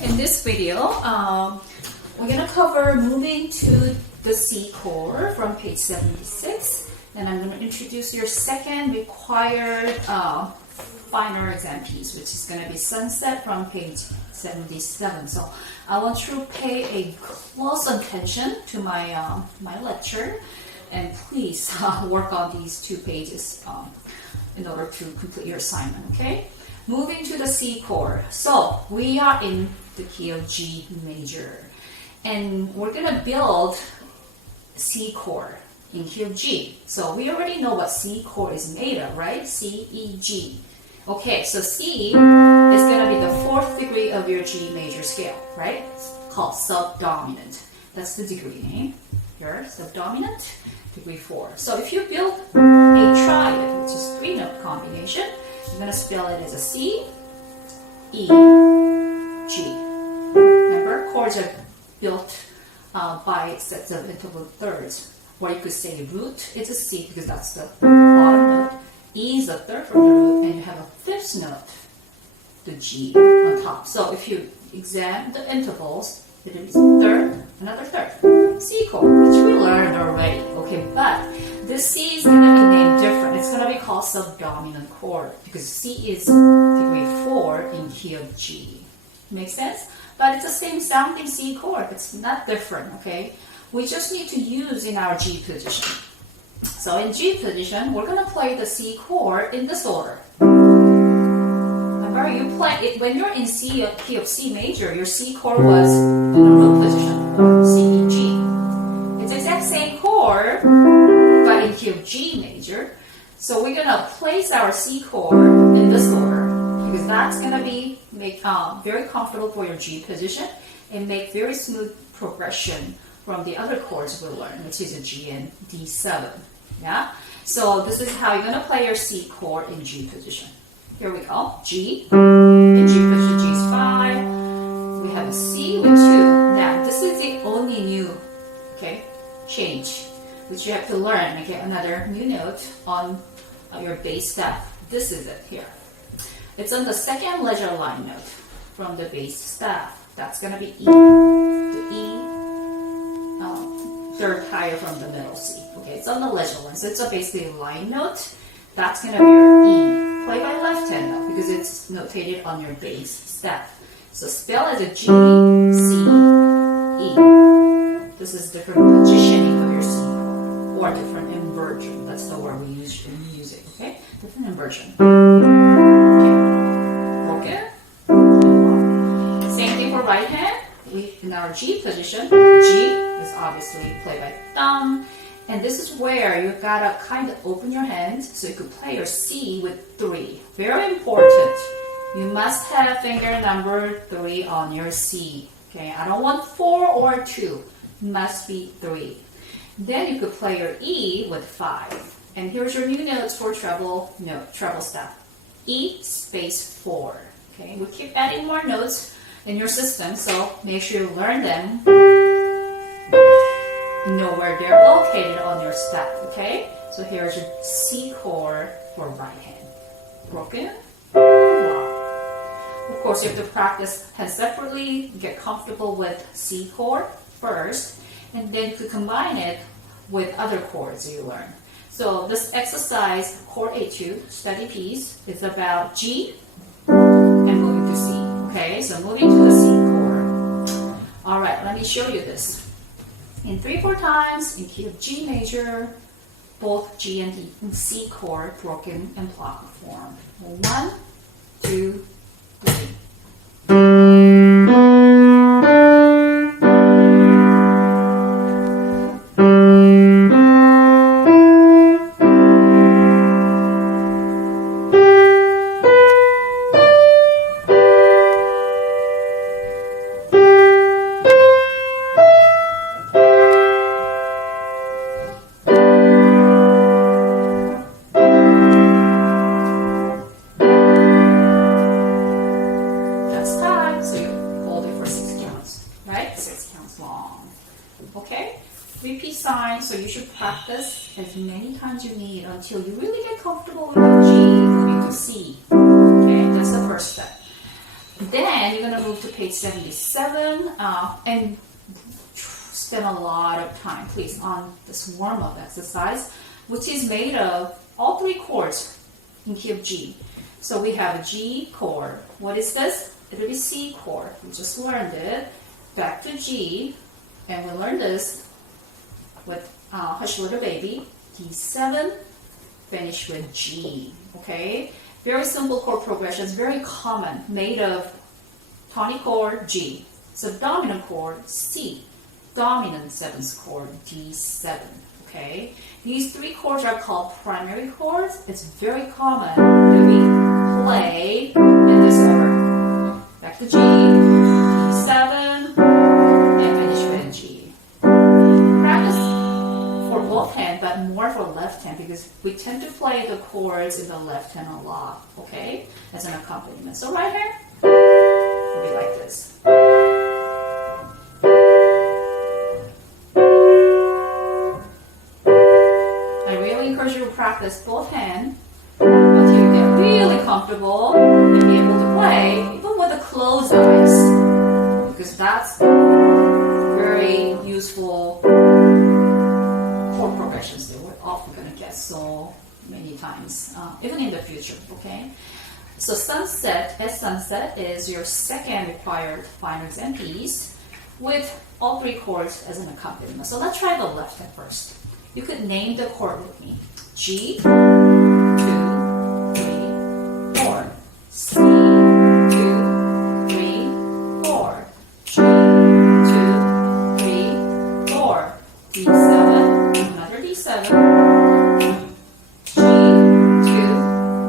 In this video, we're going to cover moving to the C chord from page 76, and I'm going to introduce your second required final exam piece, which is going to be Sunset from page 77. So I want you to pay a close attention to my my lecture, and please work on these 2 pages in order to complete your assignment. Okay. Moving to the C chord. So we are in the key of G major, and we're gonna build C chord in key of G. So we already know what C chord is made of, right? C, E, G. Okay, so C is gonna be the 4th degree of your G major scale, right? It's called subdominant. That's the degree name here, subdominant, degree 4. So if you build a triad, which is 3-note combination, I'm going to spell it as a C, E, G. Remember, chords are built by sets of interval thirds. Or you could say root is a C because that's the bottom note. E is the third from the root, and you have a 5th note, the G, on top. So if you examine the intervals, it is third, another third. C chord, which we learned already. Okay, but this C is going to be named different. It's going to be called subdominant chord because C is degree 4 in key of G. Make sense? But it's the same sounding C chord. It's not different, okay? We just need to use in our G position. So in G position, we're going to play the C chord in this order. Remember, you play it when you're in C key of C major, your C chord was in the root position for C, E, G. It's the exact same chord, but in key of G major. So we're gonna place our C chord in this order because that's gonna be make very comfortable for your G position and make very smooth progression from the other chords we learned, which is a G and D7. Yeah. So this is how you're gonna play your C chord in G position. Here we go. G. In G position, G is 5. We have a C with 2. Now this is the only new, change, which you have to learn. Okay, another new note on your bass staff. This is it here. It's on the 2nd ledger line note from the bass staff. That's gonna be E. The E, 3rd higher from the middle C. Okay, it's on the ledger line, so it's basically a line note. That's gonna be your E. Play by left hand though, because it's notated on your bass staff. So spell as a G, C, E. This is different positioning of your C chord, or different inversion. That's the word we use in music, okay? Different inversion. Okay. Same thing for right hand. In our G position, G is obviously played by thumb. And this is where you gotta kind of open your hands so you could play your C with 3. Very important. You must have finger number 3 on your C. Okay, I don't want 4 or 2. Must be 3. Then you could play your E with 5. And here's your new notes for treble staff. E space 4. Okay, we keep adding more notes in your system, so make sure you learn them. Know where they're located on your staff, okay? So here's your C chord for right hand. Broken. Wow. Of course, you have to practice hands separately, get comfortable with C chord first, and then you could combine it with other chords you learn. So this exercise, chord A2, study piece, is about G and moving to C, okay? So moving to the C chord. All right, let me show you this. In 3/4 times in key of G major, both G and C chord broken in block form. 1, 2, 3. Repeat sign, so you should practice as many times you need until you really get comfortable with the G moving to C. Okay, that's the first step. Then you're gonna move to page 77 and spend a lot of time, please, on this warm-up exercise, which is made of all three chords in key of G. So we have a G chord. What is this? It'll be C chord. We just learned it. Back to G, and we learned this with Hush Little Baby, D7, finish with G, okay? Very simple chord progressions, very common, made of tonic chord, G, subdominant chord, C, dominant seventh chord, D7, okay? These three chords are called primary chords. It's very common that we play in this order. Back to G, D7, and finish with G. Practice for both hands, but more for left hand, because we tend to play the chords in the left hand a lot, okay, as an accompaniment. So right hand will be like this. I really encourage you to practice both hands until you get really comfortable and be able to play even with the closed eyes, because that's very useful chord progressions that we're often going to get so many times, even in the future, okay? So Sunset is your second required final exam piece with all three chords as an accompaniment. So let's try the left hand first. You could name the chord with me. G, 2, 3, 4. C, 2, 3, 4. G, 2, 3, 4. D7, another D7. G, 2,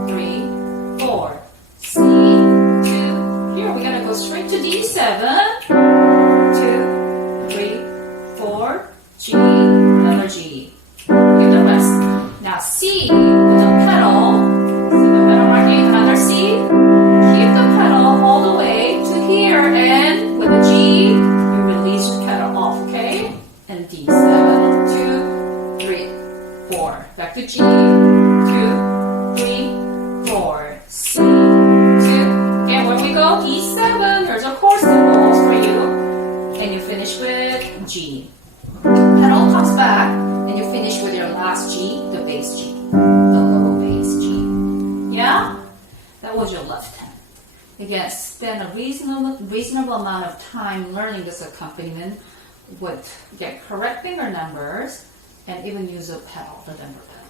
3, 4. C, 2. Here we're gonna go straight to D7. 2, 3, 4. G, another G. Get the rest. Now C with the pedal. See the pedal marking? Another C. Keep the pedal all the way to here, and with the G, you release the pedal off, okay? And D7, 2, 3, 4. Back to G, 2, 3, 4. C, 2. Again, where we go? E7. Here's a chord symbols for you. And you finish with G. Pedal comes back, and you finish with your last G, the bass G, the low bass G. Yeah? That was your left hand. Again, spend a reasonable amount of time learning this accompaniment with correct finger numbers, and even use a pedal, the number pedal.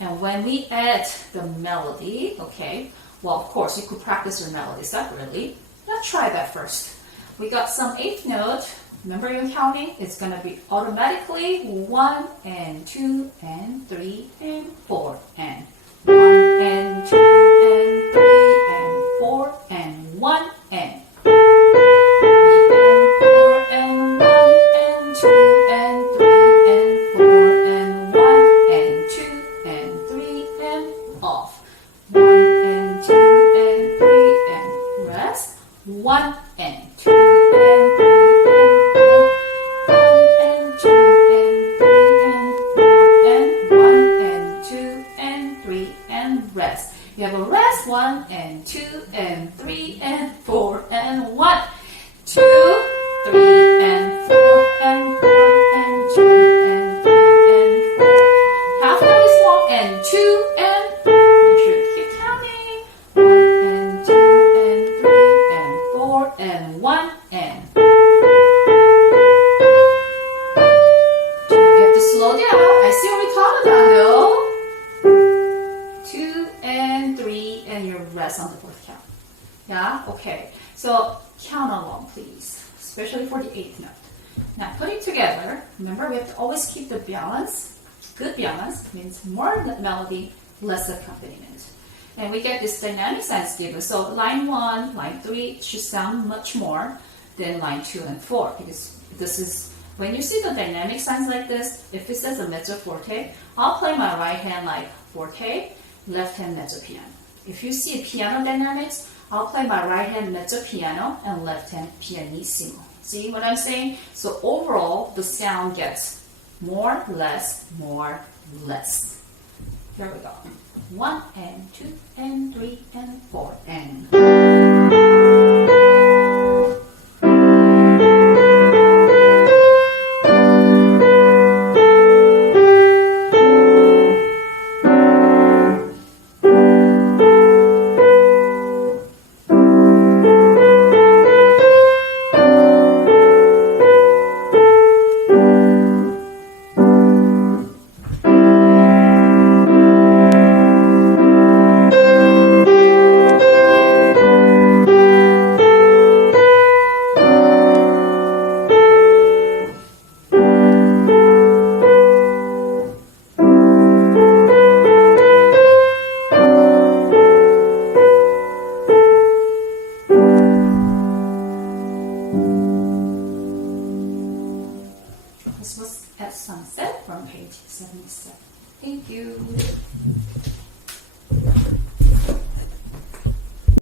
And when we add the melody, okay, well, of course, you could practice your melody separately. Let's try that first. We got some eighth note. Remember your counting? It's going to be automatically 1 and 2 and 3 and 4 and 1 and 2 and 3 and 4 and 1 and 3 and 4 and 1 and 2 and 3 and 4 and 1 and 2 and 3 and off. 1 and 2 and 3 and rest. 1 and 2 and 3 rest. You have a rest, 1 and 2 and 3 and 4 and 1, 2, 3 and 4 and 1 and 2 and 3 and 4. Half note is long and 2 and make sure you keep counting. 1 and 2 and 3 and 4 and 1 and. You have to slow down. I see what we talked about though. 2 and 3 and your rest on the fourth count. Yeah? Okay. So count along, please, especially for the eighth note. Now put it together. Remember, we have to always keep the balance. Good balance means more melody, less accompaniment. And we get this dynamic sense given. So line 1, line 3 should sound much more than line 2 and 4, because this is, when you see the dynamic signs like this, if it says a mezzo forte, I'll play my right hand like forte, left hand mezzo piano. If you see piano dynamics, I'll play my right hand mezzo piano and left hand pianissimo. See what I'm saying? So overall, the sound gets more, less, more, less. Here we go. 1 and 2 and 3 and 4 and. Thank you.